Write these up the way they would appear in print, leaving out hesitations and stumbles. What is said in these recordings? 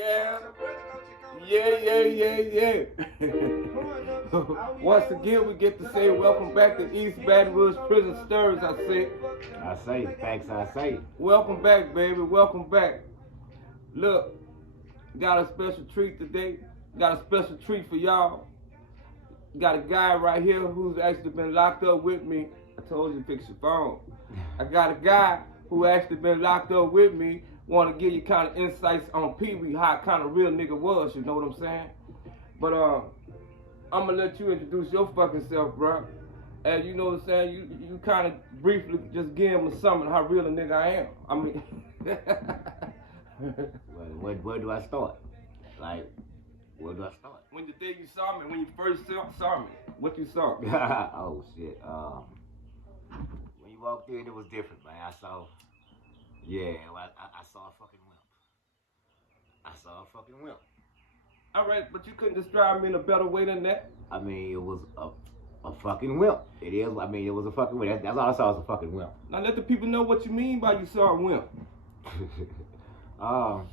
Yeah. Yeah. Once again, we get to say welcome back to East Baton Rouge Prison Stirs, I say, facts I say. Welcome back, baby. Welcome back. Look, got a special treat today. Got a special treat for y'all. Got a guy right here who's actually been locked up with me. I told you to fix your phone. I got a guy who actually been locked up with me. Want to give you kind of insights on PeeWee, how kind of real nigga was, you know what I'm saying? But I'm gonna let you introduce your fucking self, bro. And you know what I'm saying? You kind of briefly just give him a summon how real a nigga I am. I mean, where do I start? Like, where do I start? When the day you saw me, when you first saw me, what you saw? Oh shit. When you walked in, it was different, man. I saw a fucking wimp. I saw a fucking wimp. All right, but you couldn't describe me in a better way than that. I mean, it was a fucking wimp. It is. I mean, it was a fucking wimp. That's all I saw was a fucking wimp. Now let the people know what you mean by you saw a wimp. Well,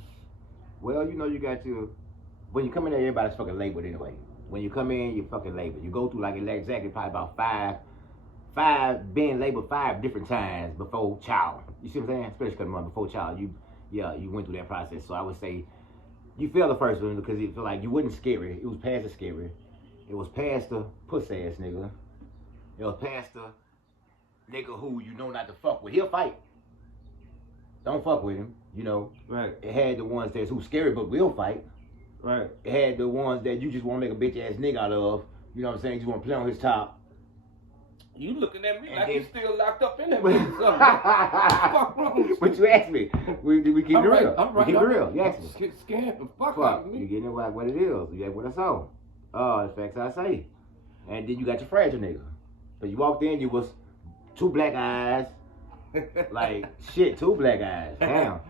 you know, you got to. When you come in there, everybody's fucking labeled anyway. When you come in, you're fucking labeled. You go through like exactly probably about five being labeled 5 different times before child. You see what I'm saying? Especially because before child, you went through that process. So I would say you failed the first one because it felt like you wasn't scary. It was past the scary. It was past the puss ass nigga. It was past the nigga who you know not to fuck with. He'll fight. Don't fuck with him, you know. Right. It had the ones that's who's scary but will fight. Right. It had the ones that you just want to make a bitch ass nigga out of. You know what I'm saying? You just want to play on his top. You looking at me And like then, you still locked up in that bitch. What the fuck wrong with you? But you asked me. We keep it real. I'm right. We keep it real. You asked me. Get scared the fuck out Fuck. of me. You getting it like what it is. You got what I saw. Oh, the facts I say. And then you got your fragile nigga. So you walked in, you was 2 black eyes. Like shit, 2 black eyes. Damn.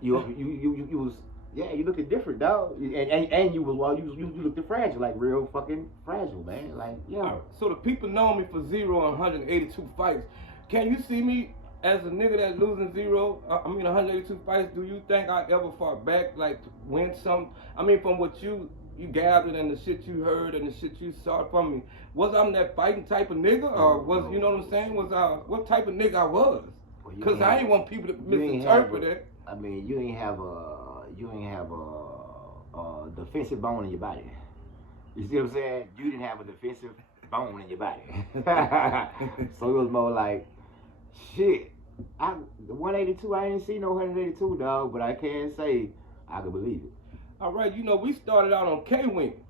You was you looking different, dog. And you was you looked fragile, like real fucking fragile, man. Like So the people know me for 0 and 182 fights. Can you see me as a nigga that's losing 182 fights? Do you think I ever fought back, like to win some? I mean, from what you gathered and the shit you heard and the shit you saw from me, was I that fighting type of nigga, or was you know what I'm saying? Was I what type of nigga I was? Because I ain't want people to misinterpret it. I mean, you ain't have a defensive bone in your body. You see what I'm saying? You didn't have a defensive bone in your body. So it was more like, shit. The 182, I ain't seen no 182, dog, but I can say I could believe it. All right, you know, we started out on K-Wing.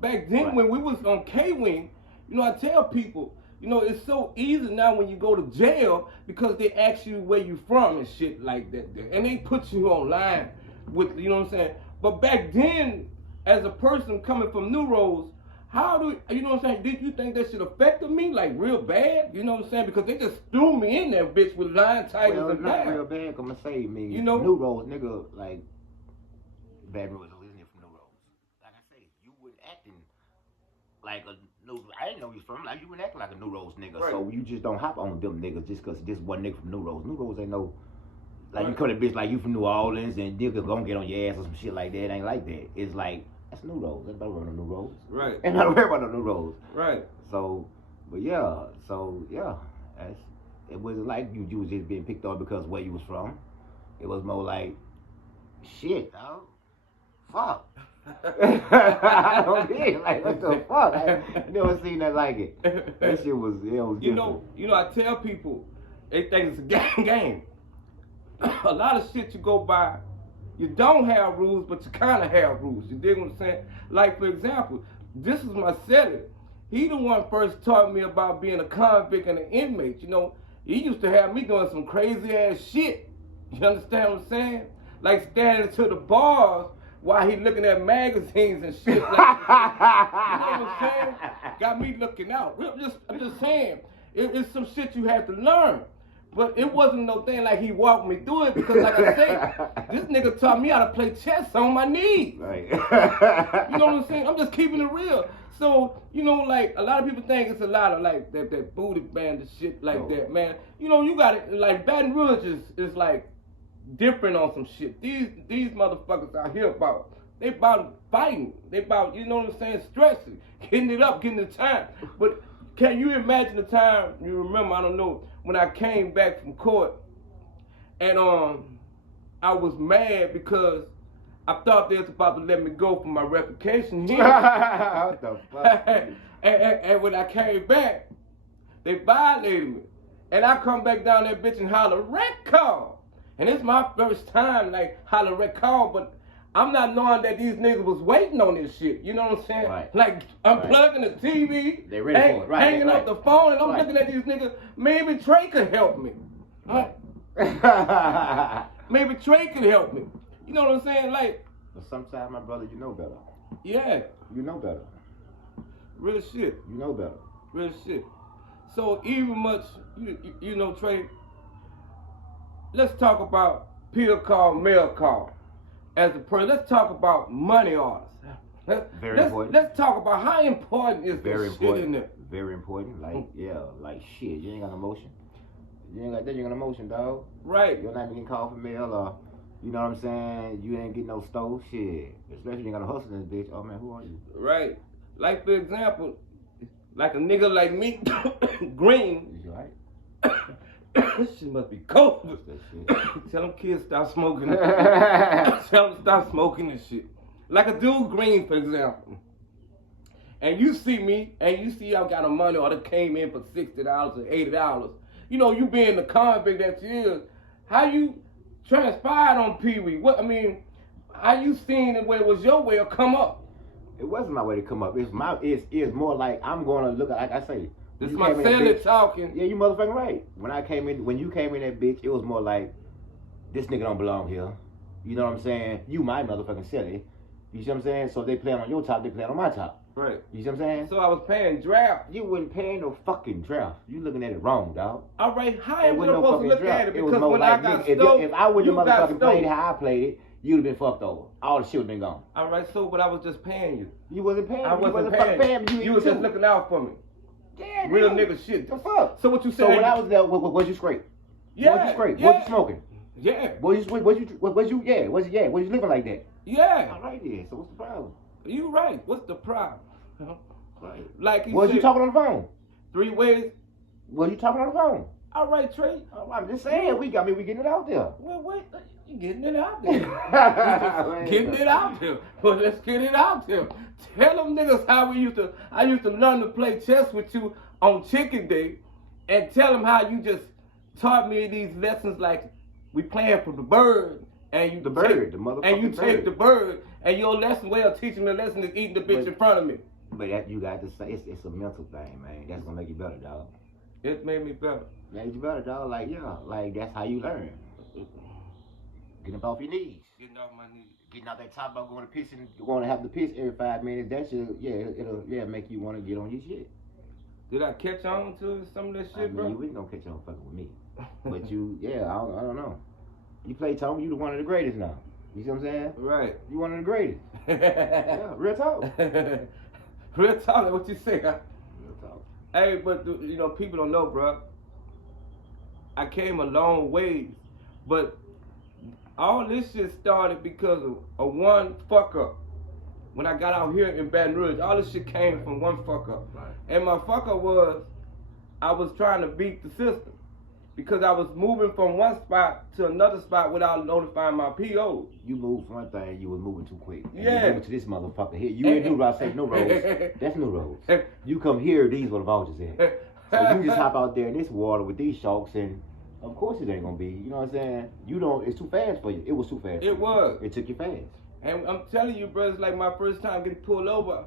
Back then, when we was on K-Wing, you know, I tell people, you know, it's so easy now when you go to jail because they ask you where you from and shit like that. And they put you online with, you know what I'm saying? But back then, as a person coming from New Roads, how do, you know what I'm saying, did you think that shit affected me like real bad? You know what I'm saying? Because they just threw me in there, bitch, with lion tigers and not that. real bad, I'm gonna say, me, you know, New Roads, nigga, like, Bad Roads, isn't it from New Roads? Like I say, you weren't acting like a New, I didn't know you from, like, you weren't acting like a New Roads nigga, right. So you just don't hop on them niggas just because this one nigga from New Roads. New Roads ain't no, like, right. You come to a bitch like you from New Orleans and niggas gonna get on your ass or some shit like that. It ain't like that. It's like, that's New Roads. Ain't nobody worry about no New Roads. Right. Ain't nobody worry about no New Roads. Right. So, it wasn't like you was just being picked on because of where you was from. It was more like, shit, dog. Fuck. I don't get it. Like, what the fuck? I never seen that like it. That shit was, it was different. You know, I tell people, they think it's a game. A lot of shit you go by, you don't have rules, but you kind of have rules. You dig what I'm saying? Like, for example, this is my setter. He the one first taught me about being a convict and an inmate. You know, he used to have me doing some crazy ass shit. You understand what I'm saying? Like standing to the bars while he looking at magazines and shit. Like, you know what I'm saying? Got me looking out. I'm just saying, it's some shit you have to learn. But it wasn't no thing like he walked me through it because, like I said, this nigga taught me how to play chess on my knees. Right. You know what I'm saying? I'm just keeping it real. So, you know, like, a lot of people think it's a lot of, like, that booty bandit shit like that, man. You know, you got it, like, Baton Rouge is like, different on some shit. These motherfuckers out here about They about fighting. They about, you know what I'm saying, stressing, getting it up, getting the time. But can you imagine the time, you remember, I don't know, when I came back from court and I was mad because I thought they was about to let me go for my revocation hearing. What the fuck? and when I came back, they violated me. And I come back down that bitch and holler, red call. And it's my first time, like, holler red call, but I'm not knowing that these niggas was waiting on this shit. You know what I'm saying? Right. Like, I'm plugging the TV, They ready for it. Right, hanging up the phone, and I'm looking at these niggas. Maybe Trey could help me. Right. Maybe Trey could help me. You know what I'm saying? Like, but sometimes, my brother, you know better. yeah. You know better. Real shit. You know better. Real shit. So even much, you know, Trey, let's talk about pill call, mail call. As a person, let's talk about money orders. Very important. Let's talk about how important is Very this shit in there. important. Very important. Like, yeah, like shit. You ain't got no motion. You ain't got that. You ain't got no motion, dog. Right. You're not even getting called for mail or, you know what I'm saying? You ain't getting no stove. Shit. Especially you ain't got a hustle in this bitch. Oh man, who are you? Right. Like for example, like a nigga like me, Green. You right? This shit must be cold. That shit. Tell them kids stop smoking. Tell them stop smoking this shit. Like a dude Green, for example. And you see me, and you see I got a money order came in for $60 or $80. You know, you being the convict that you is, how you transpired on PeeWee? What I mean, how you seen it where it was your way or come up? It wasn't my way to come up. It's more like I'm gonna look at, like I say. This is my celly talking. Yeah, you motherfucking right. When you came in that bitch, it was more like, this nigga don't belong here. You know what I'm saying? You my motherfucking celly. You see what I'm saying? So they playing on your top, they playing on my top. Right. You see what I'm saying? So I was paying draft. You wasn't paying no fucking draft. You looking at it wrong, dog. All right, how am I no supposed to look draft. at it? It was Because more when like I got if stoked, I would have you got motherfucking played stoked. how I played it, you'd have been fucked over. All the shit would have been gone. All right, so but I was just paying you. You wasn't paying. I wasn't fucking paying. me. You was just looking out for me. Yeah, Real nigga. nigga shit. The fuck? So what you So saying? when I was there, was you straight? Yeah. Was you straight? Yeah. Was you smoking? Yeah. Was you living like that? Yeah. All right then. So what's the problem? You right. What's the problem? Right. Like Was you talking on the phone? 3 ways. Was you talking on the phone? All right, Trey. I'm just saying, we getting it out there. Well, wait, you getting it out there. Getting it out there. But let's get it out there. Tell them niggas how I used to learn to play chess with you on Chicken Day, and tell them how you just taught me these lessons like we playing for the bird, and you The bird, the motherfucking and you take bird. the bird, and your lesson way of teaching the lesson is eating the bitch in front of me. But that, you got to say, it's a mental thing, man. That's gonna make you better, dog. It made me better. Made you better, dog. Like, yeah, like that's how you learn. Getting up off your knees. Getting off my knees. Getting out that top about going to piss and going to have to piss every 5 minutes. That should, it'll make you want to get on your shit. Did I catch on to some of that shit, I mean, bro? you ain't gonna catch on fucking with me. But you, I don't know. You play Tony, you the one of the greatest now. You see what I'm saying? Right. You one of the greatest. Yeah, real talk. Real talk, what you say? Real talk. Hey, but you know, people don't know, bro. I came a long ways, but all this shit started because of one fuck up. When I got out here in Baton Rouge, all this shit came from one fuck up. Right. And my fuck up was, I was trying to beat the system. Because I was moving from one spot to another spot without notifying my PO. You moved one thing, you was moving too quick. And Yeah. You moving to this motherfucker here. You ain't New Road, say no roads. That's New Roads. You come here, these were the vultures at. So you just hop out there in this water with these sharks, and of course it ain't gonna be. You know what I'm saying? It's too fast for you. It was too fast. It was. It took you fast. And I'm telling you, bro, it's like my first time getting pulled over.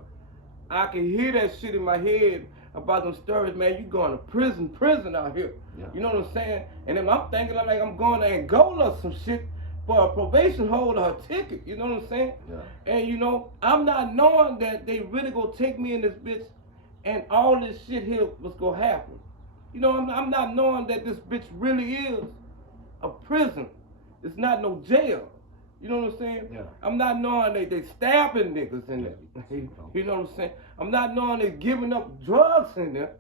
I can hear that shit in my head about them stories, man. You going to prison out here. Yeah. You know what I'm saying? And then I'm thinking like I'm going to Angola or some shit for a probation holder or a ticket. You know what I'm saying? Yeah. And you know, I'm not knowing that they really gonna take me in this bitch and all this shit here was gonna happen. You know, I'm not knowing that this bitch really is a prison. It's not no jail. You know what I'm saying? Yeah. I'm not knowing they stabbing niggas in there. You know what I'm saying? I'm not knowing they giving up drugs in there.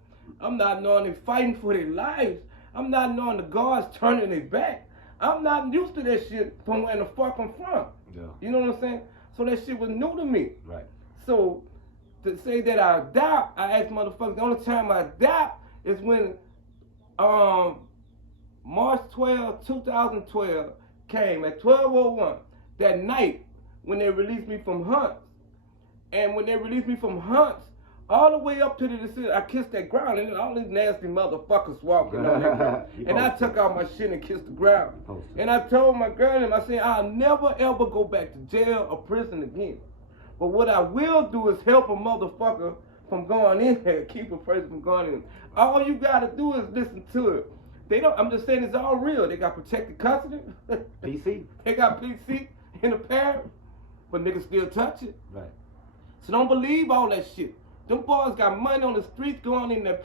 I'm not knowing they fighting for their lives. I'm not knowing the guards turning their back. I'm not used to that shit from where the fuck I'm from. Yeah. You know what I'm saying? So that shit was new to me. Right. So to say that I adopt, I ask motherfuckers, the only time I adopt is when March 12, 2012 came at 12:01 that night when they released me from Hunts. And when they released me from Hunts, all the way up to the decision, I kissed that ground, and all these nasty motherfuckers walking on that ground. And I took out my shit and kissed the ground. And I told my girl, I said, I'll never ever go back to jail or prison again. But what I will do is help a motherfucker from going in there, keep a person from going in. All you gotta do is listen to it. They don't, I'm just saying it's all real. They got protected custody. PC. They got PC in the parent, but niggas still touch it. Right. So don't believe all that shit. Them boys got money on the streets going in there.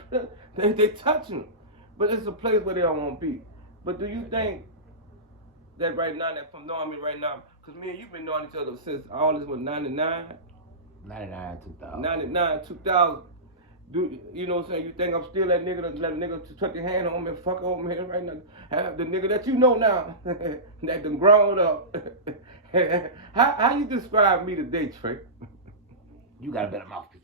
They touching them. But it's a place where they don't want to be. But do you think that right now, that from knowing me right now, because me and you been knowing each other since all this was 99? 99, 2000. 99, 2000. Do you know what I'm saying? You think I'm still that nigga that let a nigga to tuck your hand on me and fuck over me right now? The nigga that you know now, that done grown up. How you describe me today, Trey? You got a better mouthpiece.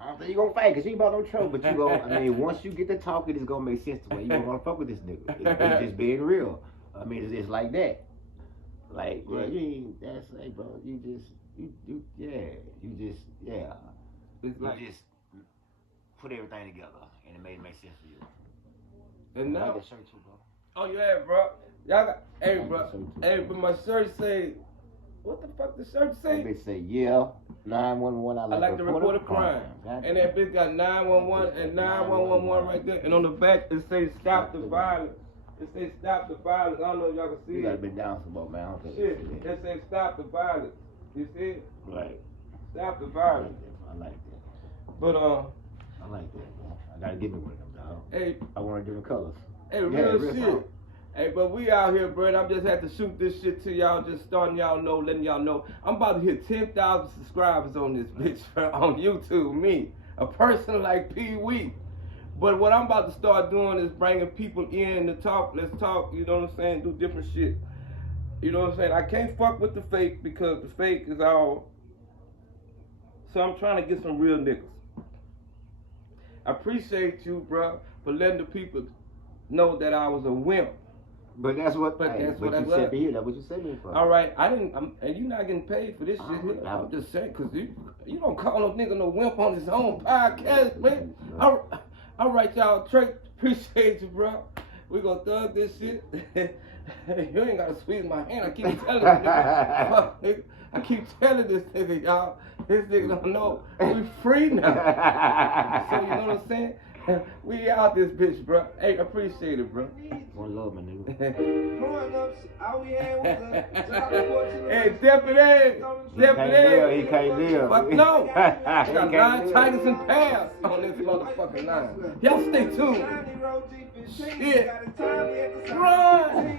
I don't think you gonna fight because you ain't about no trouble, but you gonna, I mean, once you get to talking, it's gonna make sense to me. You gonna wanna fuck with this nigga. It's just being real. I mean, it's like that. Like, yeah, you ain't, that's like, bro, you just, It's like, you just put everything together and it make sense for you. and I now, like that shirt too, bro. oh yeah, bro. Y'all got, hey, but my shirt say, what the fuck the shirt say? That bitch say, yeah, 911, I like to report a crime. And that bitch got 911 and 9111 right there. And on the back, it says stop the violence. It says stop the violence. I don't know if y'all can see You it. gotta been down some more, man. I don't think Shit, you see that. it says stop the violence. You see it? Right. Stop the I violence. like that. But, I like that, bro. I gotta give me one of them, dog. hey, I want different colors. hey, Yeah, real real shit. talk. Hey, but we out here, bro. I'm just had to shoot this shit to y'all, just starting y'all know, letting y'all know. I'm about to hit 10,000 subscribers on this bitch on YouTube. Me, a person like PeeWee. But what I'm about to start doing is bringing people in to talk. Let's talk, you know what I'm saying? Do different shit. You know what I'm saying? I can't fuck with the fake because the fake is all. So I'm trying to get some real niggas. I appreciate you, bro, for letting the people know that I was a wimp. But that's what, But hey, that's what what I you love. said here. That's what you said me for. All right, and you're not getting paid for this shit here. no. I'm just saying, because you don't call no nigga no wimp on his own podcast, man. All right, y'all. Trey, appreciate you, bro. We gonna thug this shit. You ain't gotta squeeze my hand. I keep telling this nigga. Fuck, nigga. I keep telling this nigga, y'all. This nigga don't know. We free now. So, you know what I'm saying? We out this bitch, bro. Hey, appreciate it, bro. One love, my nigga. Growing up, all we had was a job opportunity. Hey, Deputy! Deputy! He can't live. Fuck no! He Got can't 9 live. Tigers and Pals on this motherfucking line. Y'all stay tuned. Shit. Run!